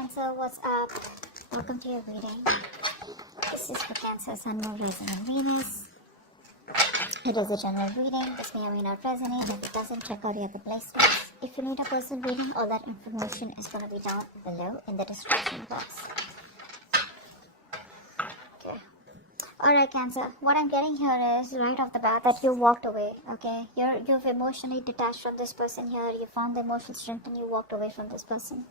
Cancer, what's up? Welcome to your reading. This is for Cancer, Sun, Moon, Rising, and Venus. It is a general reading. This may or may not resonate. If it doesn't, check out the other placements. If you need a personal reading, all that information is going to be down below in the description box. Okay. Alright, Cancer, what I'm getting here is right off the bat that you walked away, okay? You've emotionally detached from this person here. You found the emotional strength and you walked away from this person.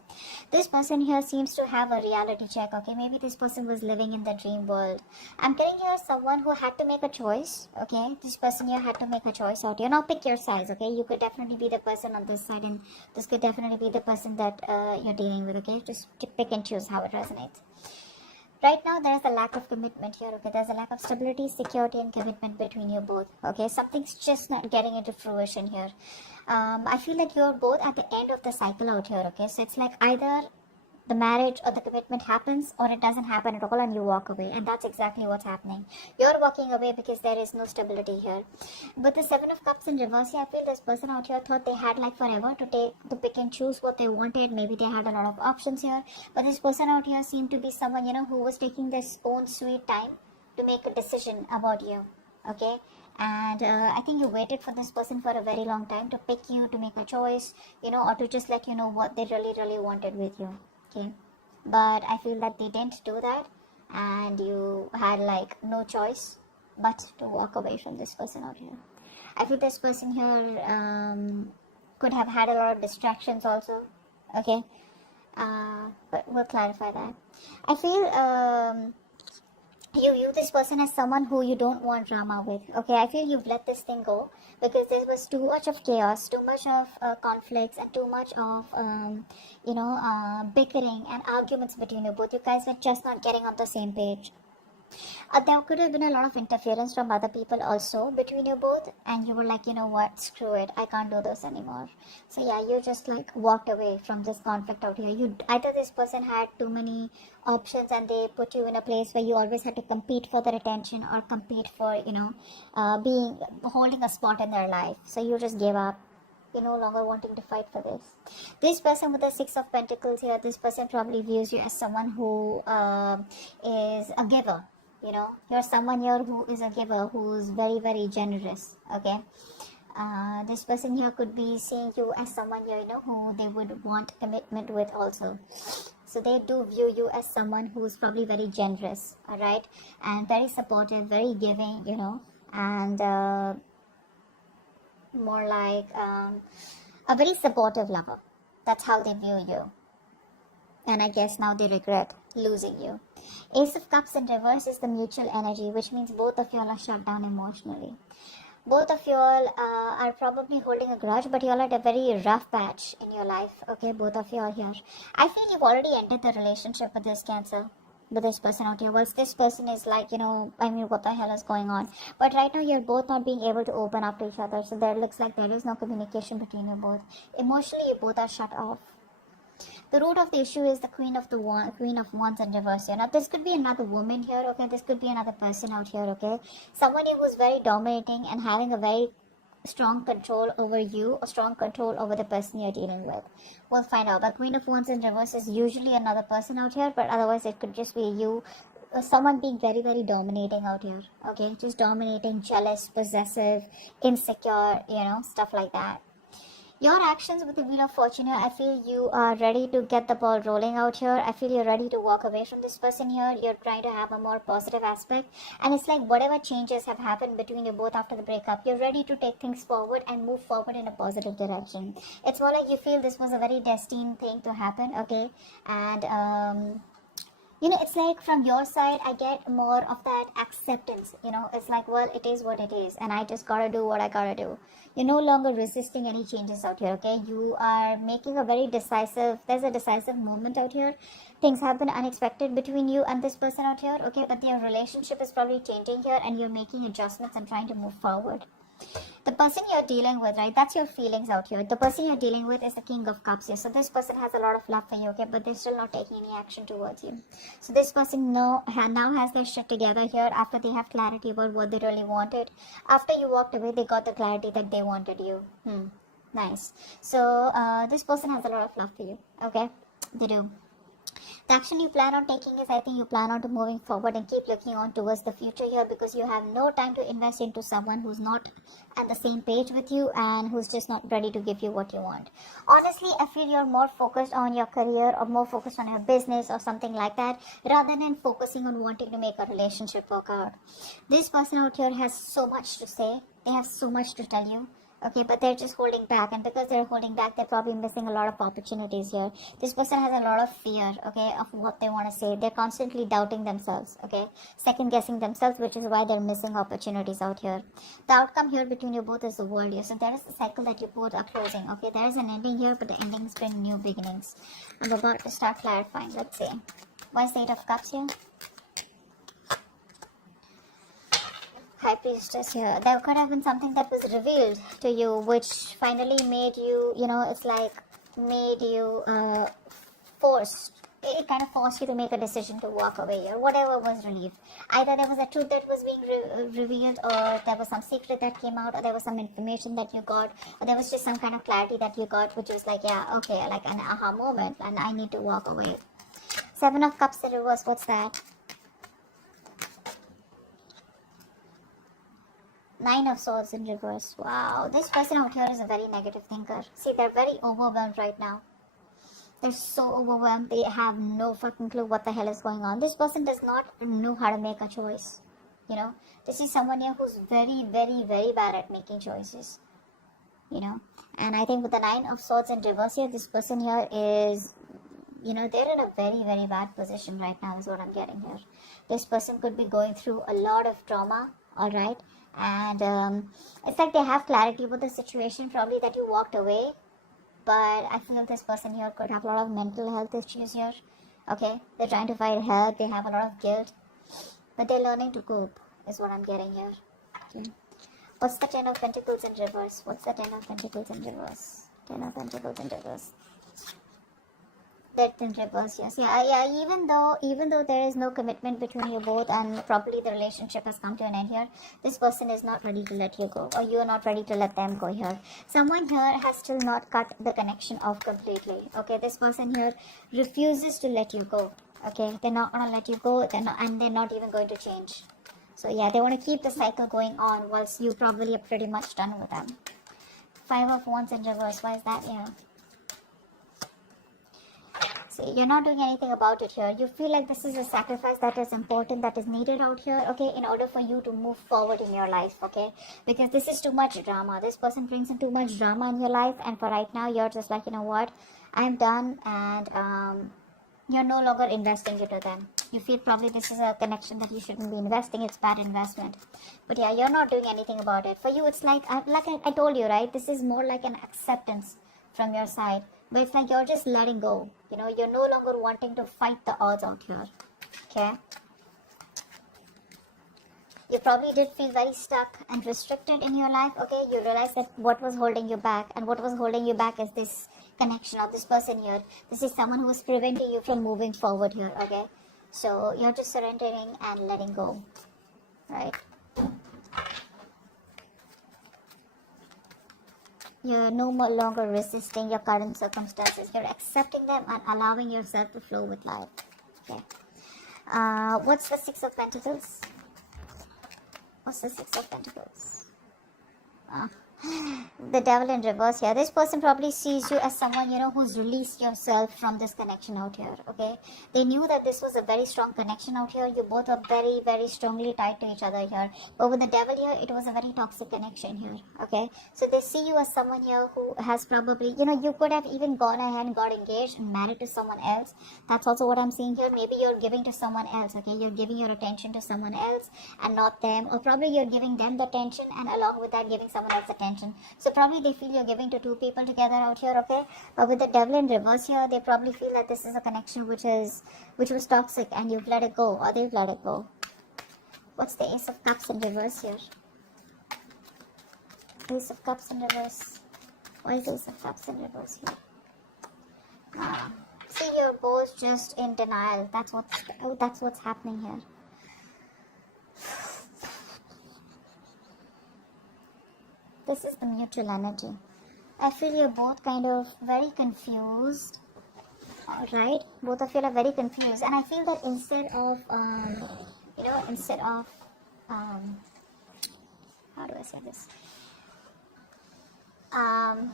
This person here seems to have a reality check, okay? Maybe this person was living in the dream world. I'm getting here someone who had to make a choice, okay? This person here had to make a choice out here. Now pick your sides, okay? You could definitely be the person on this side and this could definitely be the person that you're dealing with, okay? Just pick and choose how it resonates. Right now, there is a lack of commitment here, okay? There's a lack of stability, security, and commitment between you both, okay? Something's just not getting into fruition here. I feel like you're both at the end of the cycle out here, okay? So it's like either the marriage or the commitment happens or it doesn't happen at all and you walk away. And that's exactly what's happening. You're walking away because there is no stability here. But the Seven of Cups in reverse, I feel this person out here thought they had like forever to pick and choose what they wanted. Maybe they had a lot of options here. But this person out here seemed to be someone, who was taking this own sweet time to make a decision about you. Okay? And I think you waited for this person for a very long time to pick you, to make a choice, or to just let you know what they really, really wanted with you. Okay, but I feel that they didn't do that and you had like no choice but to walk away from this person out here. I feel this person here could have had a lot of distractions also, okay, but we'll clarify that. I feel you view this person as someone who you don't want drama with, okay? I feel you've let this thing go because there was too much of chaos, too much of conflicts and too much of bickering and arguments between you both. You guys were just not getting on the same page. There could have been a lot of interference from other people also between you both, and you were like, you know what, screw it, I can't do this anymore. So yeah, you just like walked away from this conflict out here. Either this person had too many options and they put you in a place where you always had to compete for their attention or compete for holding a spot in their life, so you just gave up. You're no longer wanting to fight for this. This person with the Six of Pentacles here, this person probably views you as someone who is a giver. You're someone here who is a giver, who's very, very generous, okay? This person here could be seeing you as someone here, who they would want commitment with also. So they do view you as someone who's probably very generous, all right? And very supportive, very giving, and more like a very supportive lover. That's how they view you. And I guess now they regret losing you. Ace of Cups in reverse is the mutual energy, which means both of y'all are shut down emotionally. Both of y'all are probably holding a grudge, but y'all at a very rough patch in your life. Okay, both of y'all here. I feel you've already ended the relationship with this Cancer, with this person out here. Whilst this person is like, what the hell is going on? But right now you're both not being able to open up to each other. So there looks like there is no communication between you both. Emotionally, you both are shut off. The root of the issue is the Queen of Wands in reverse here. Now, this could be another woman here, okay? This could be another person out here, okay? Someone who's very dominating and having a very strong control over you or strong control over the person you're dealing with. We'll find out. But Queen of Wands in reverse is usually another person out here, but otherwise it could just be you. Someone being very, very dominating out here, okay? Just dominating, jealous, possessive, insecure, stuff like that. Your actions with the Wheel of Fortune here, I feel you are ready to get the ball rolling out here. I feel you're ready to walk away from this person here. You're trying to have a more positive aspect. And it's like whatever changes have happened between you both after the breakup, you're ready to take things forward and move forward in a positive direction. It's more like you feel this was a very destined thing to happen, okay? And it's like from your side, I get more of that acceptance. It's like, well, it is what it is, and I just gotta do what I gotta do. You're no longer resisting any changes out here, okay? You are making there's a decisive moment out here. Things happen unexpected between you and this person out here, okay? But your relationship is probably changing here, and you're making adjustments and trying to move forward. The person you're dealing with, right, that's your feelings out here. The person you're dealing with is the King of Cups here. So this person has a lot of love for you, okay, but they're still not taking any action towards you. So this person now has their shit together here after they have clarity about what they really wanted. After you walked away, they got the clarity that they wanted you. Nice. So this person has a lot of love for you, okay? They do. The action you plan on taking is, I think you plan on to moving forward and keep looking on towards the future here, because you have no time to invest into someone who's not at the same page with you and who's just not ready to give you what you want. Honestly, I feel you're more focused on your career or more focused on your business or something like that, rather than focusing on wanting to make a relationship work out. This person out here has so much to say. They have so much to tell you. Okay, but they're just holding back, and because they're holding back, they're probably missing a lot of opportunities here. This person has a lot of fear, okay, of what they want to say. They're constantly doubting themselves, okay, second guessing themselves, which is why they're missing opportunities out here. The outcome here between you both is the world here. So there is a cycle that you both are closing, okay. There is an ending here, but the endings bring new beginnings. I'm about to start clarifying. Let's see. Why is the Eight of Cups here? High Priestess here. There could have been something that was revealed to you, which finally made you, it's like made you forced. It kind of forced you to make a decision to walk away, or whatever was relieved. Either there was a truth that was being revealed, or there was some secret that came out, or there was some information that you got, or there was just some kind of clarity that you got, which was like, yeah, okay, like an aha moment, and I need to walk away. Seven of Cups in reverse. What's that? Nine of Swords in reverse. Wow, this person out here is a very negative thinker. See, they're very overwhelmed right now. They're so overwhelmed. They have no fucking clue what the hell is going on. This person does not know how to make a choice. This is someone here who's very, very, very bad at making choices. And I think with the Nine of Swords in reverse here, this person here is, they're in a very, very bad position right now, is what I'm getting here. This person could be going through a lot of trauma, alright? And it's like they have clarity about the situation, probably that you walked away, but I feel this person here could have a lot of mental health issues here. Okay, they're trying to find help, they have a lot of guilt, but they're learning to cope, is what I'm getting here. Okay. What's the Ten of Pentacles in reverse? What's the Ten of Pentacles in reverse? Ten of Pentacles in reverse. Death in reverse, yes. Yeah, even though there is no commitment between you both, and probably the relationship has come to an end here, this person is not ready to let you go, or you are not ready to let them go here. Someone here has still not cut the connection off completely. Okay, this person here refuses to let you go. Okay, they're not gonna let you go, and they're not even going to change. So yeah, they want to keep the cycle going on, whilst you probably are pretty much done with them. Five of Wands in reverse. Why is that here? You're not doing anything about it here. You feel like this is a sacrifice that is important, that is needed out here, okay, in order for you to move forward in your life, okay, because this is too much drama. This person brings in too much drama in your life, and for right now you're just like, you know what, I'm done, and you're no longer investing into them. You feel probably this is a connection that you shouldn't be investing. It's bad investment. But yeah, you're not doing anything about it. For you, it's like I told you, right, this is more like an acceptance from your side. But it's like you're just letting go. You're no longer wanting to fight the odds out here. Okay? You probably did feel very stuck and restricted in your life. Okay? You realize that what was holding you back, and what was holding you back is this connection of this person here. This is someone who is preventing you from moving forward here. Okay? So you're just surrendering and letting go. Right? You're no more longer resisting your current circumstances. You're accepting them and allowing yourself to flow with life. Okay. What's the Six of Pentacles? What's the Six of Pentacles? The Devil in reverse here. This person probably sees you as someone, who's released yourself from this connection out here, okay? They knew that this was a very strong connection out here. You both are very, very strongly tied to each other here. But with the Devil here, it was a very toxic connection here, okay? So they see you as someone here who has probably, you could have even gone ahead and got engaged and married to someone else. That's also what I'm seeing here. Maybe you're giving to someone else, okay? You're giving your attention to someone else and not them. Or probably you're giving them the attention, and along with that, giving someone else attention. So probably they feel you're giving to two people together out here, okay? But with the Devil in reverse here, they probably feel that this is a connection which was toxic, and you've let it go, or they've let it go. What's the Ace of Cups in reverse here? Ace of Cups in reverse. Why is Ace of Cups in reverse here? See, you're both just in denial. That's what's happening here. This is the mutual energy. I feel you're both kind of very confused Right? Both of you are very confused, and I feel that instead of um, how do I say this? Um,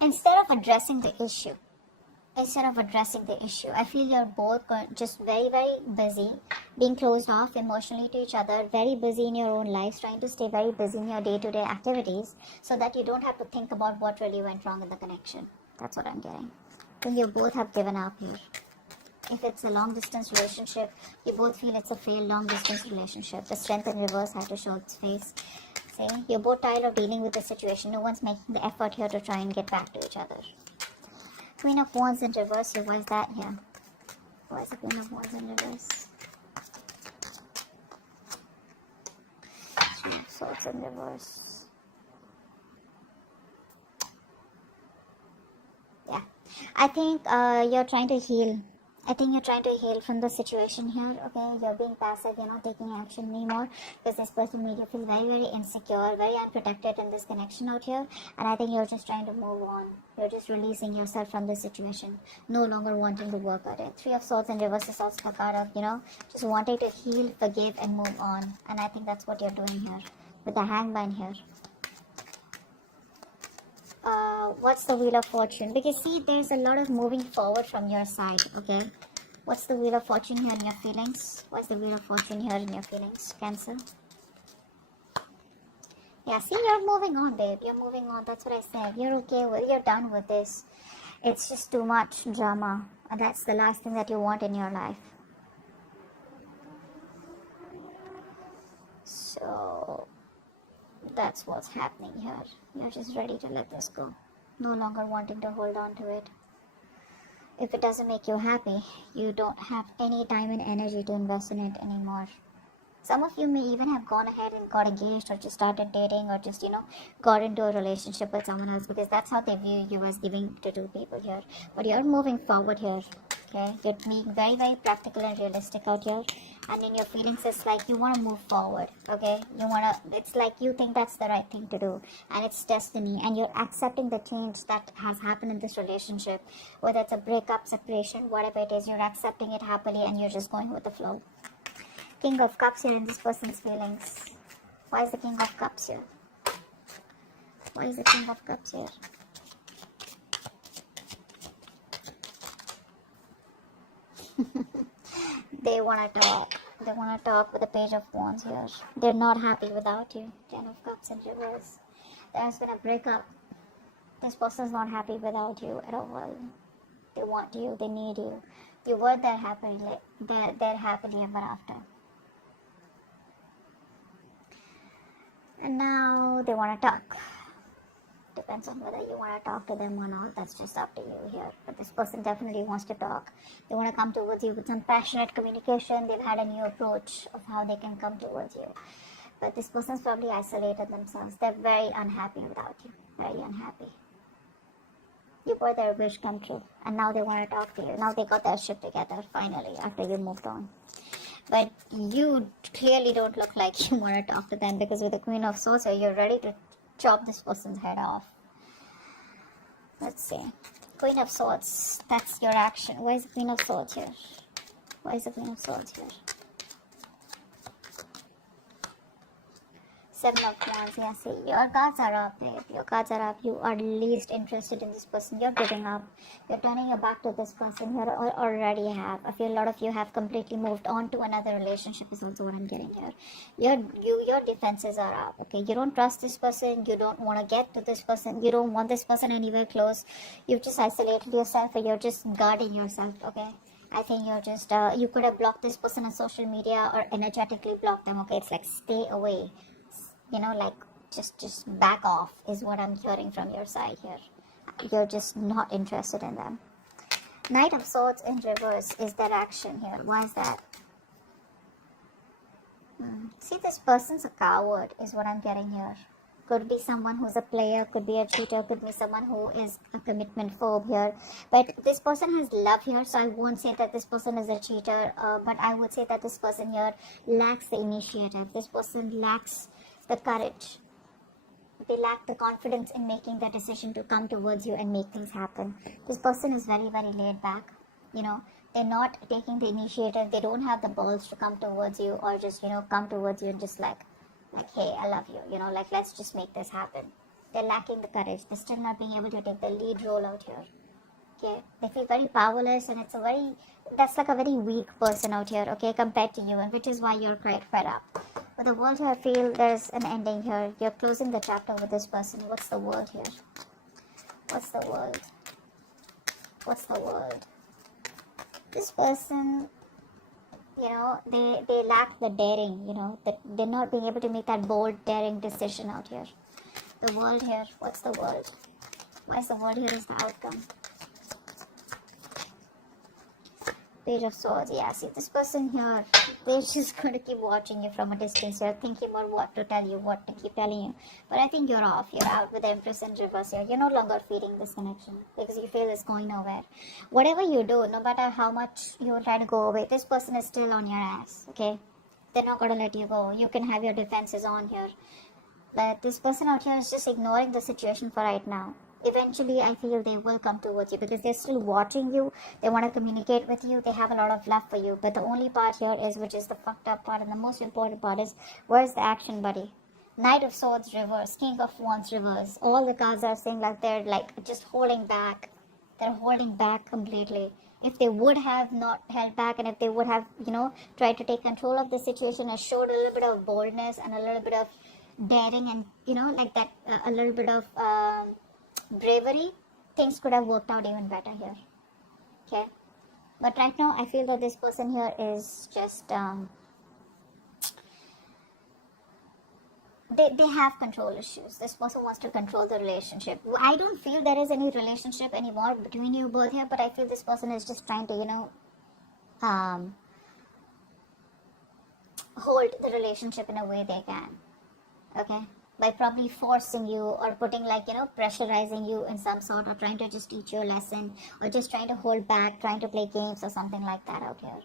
instead of addressing the issue, I feel you're both just very, very busy, being closed off emotionally to each other, very busy in your own lives, trying to stay very busy in your day-to-day activities so that you don't have to think about what really went wrong in the connection. That's what I'm getting. I think you both have given up here. If it's a long distance relationship, you both feel it's a failed long distance relationship. The strength in reverse had to show its face. See, you're both tired of dealing with the situation. No one's making the effort here to try and get back to each other. Queen of Wands in reverse here. Why is that here? Why is the Queen of Wands in reverse? Three of Swords in reverse. Yeah. I think you're trying to heal. From the situation here, okay? You're being passive, you're not taking action anymore because this person made you feel very, very insecure, very unprotected in this connection out here. And I think you're just trying to move on. You're just releasing yourself from this situation, no longer wanting to work at it. Three of Swords in reverse is also a card of, just wanting to heal, forgive, and move on. And I think that's what you're doing here with the Hangman here. What's the Wheel of Fortune? Because see, there's a lot of moving forward from your side, okay? What's the Wheel of Fortune here in your feelings? What's the Wheel of Fortune here in your feelings, Cancer? Yeah, see, you're moving on, babe. You're moving on. That's what I said. You're done with this. It's just too much drama. And that's the last thing that you want in your life. So, that's what's happening here. You're just ready to let this go. No longer wanting to hold on to it. If it doesn't make you happy, you don't have any time and energy to invest in it anymore. Some of you may even have gone ahead and got engaged or just started dating or just, got into a relationship with someone else because that's how they view you as giving to two people here. But you're moving forward here, okay? You're being very, very practical and realistic out here. And in your feelings, it's like you want to move forward, okay? It's like you think that's the right thing to do. And it's destiny. And you're accepting the change that has happened in this relationship. Whether it's a breakup, separation, whatever it is, you're accepting it happily and you're just going with the flow. King of Cups here in this person's feelings. Why is the King of Cups here? Why is the King of Cups here? They want to talk. They want to talk with the Page of Wands here. They're not happy without you. Ten of Cups in reverse. There's been a breakup. This person's not happy without you at all. They want you. They need you. You were there happily ever after. And now they want to talk. Depends on whether you want to talk to them or not. That's just up to you here. But this person definitely wants to talk. They want to come towards you with some passionate communication. They've had a new approach of how they can come towards you. But this person's probably isolated themselves. They're very unhappy without you. Very unhappy. You were their wish come true. And now they want to talk to you. Now they got their shit together finally after you moved on. But you clearly don't look like you want to talk to them because with the Queen of Swords here, you're ready to chop this person's head off. Let's see. Queen of Swords. That's your action. Why is the Queen of Swords here? Why is the Queen of Swords here? Seven of Wands. Yeah, see, your cards are up, babe. Your cards are up. You are least interested in this person. You're giving up. You're turning your back to this person. You already have. I feel a lot of you have completely moved on to another relationship is also what I'm getting here. Your defenses are up, okay? You don't trust this person. You don't want to get to this person. You don't want this person anywhere close. You've just isolated yourself or you're just guarding yourself, okay? I think you're just, you could have blocked this person on social media or energetically blocked them, okay? It's like stay away. Just back off is what I'm hearing from your side here. You're just not interested in them. Knight of Swords in reverse is their action here. Why is that? See, this person's a coward is what I'm getting here. Could be someone who's a player, could be a cheater, could be someone who is a commitment phobe here. But this person has love here, so I won't say that this person is a cheater. But I would say that this person here lacks the initiative. This person lacks the courage. they lack the confidence in making the decision to come towards you and make things happen. This person is very, very laid back. They're not taking the initiative. They don't have the balls to come towards you, or just, come towards you and just like, hey, I love you, like, let's just make this happen. They're lacking the courage. They're still not being able to take the lead role out here. Okay, they feel very powerless, and that's like a very weak person out here, okay, compared to you, and which is why you're quite fed up. But the world here, I feel there's an ending here. You're closing the chapter with this person. What's the world here? What's the world? What's the world? This person, they lack the daring, that they're not being able to make that bold, daring decision out here. The world here, what's the world? Why is the world here is the outcome? Page of Swords. Yeah, see, this person here, they're just going to keep watching you from a distance here, thinking about what to tell you, what to keep telling you. But I think you're off. You're out with the Empress in reverse here. You're no longer feeding this connection because you feel it's going nowhere. Whatever you do, no matter how much you try to go away, this person is still on your ass, okay? They're not going to let you go. You can have your defenses on here. But this person out here is just ignoring the situation for right now. Eventually, I feel they will come towards you because they're still watching you. They want to communicate with you. They have a lot of love for you. But the only part here is, which is the fucked up part and the most important part, is where's the action, buddy? Knight of Swords reverse, King of Wands reverse. All the cards are saying like they're like just holding back. They're holding back completely. If they would have not held back, and if they would have, tried to take control of the situation and showed a little bit of boldness and a little bit of daring and, like that, a little bit of bravery, things could have worked out even better here. Okay, but right now I feel that this person here is just they have control issues. This person wants to control the relationship. I don't feel there is any relationship anymore between you both here, but I feel this person is just trying to hold the relationship in a way they can. Okay, by probably forcing you, or putting pressurizing you in some sort, or trying to just teach you a lesson, or just trying to hold back, trying to play games or something like that out here.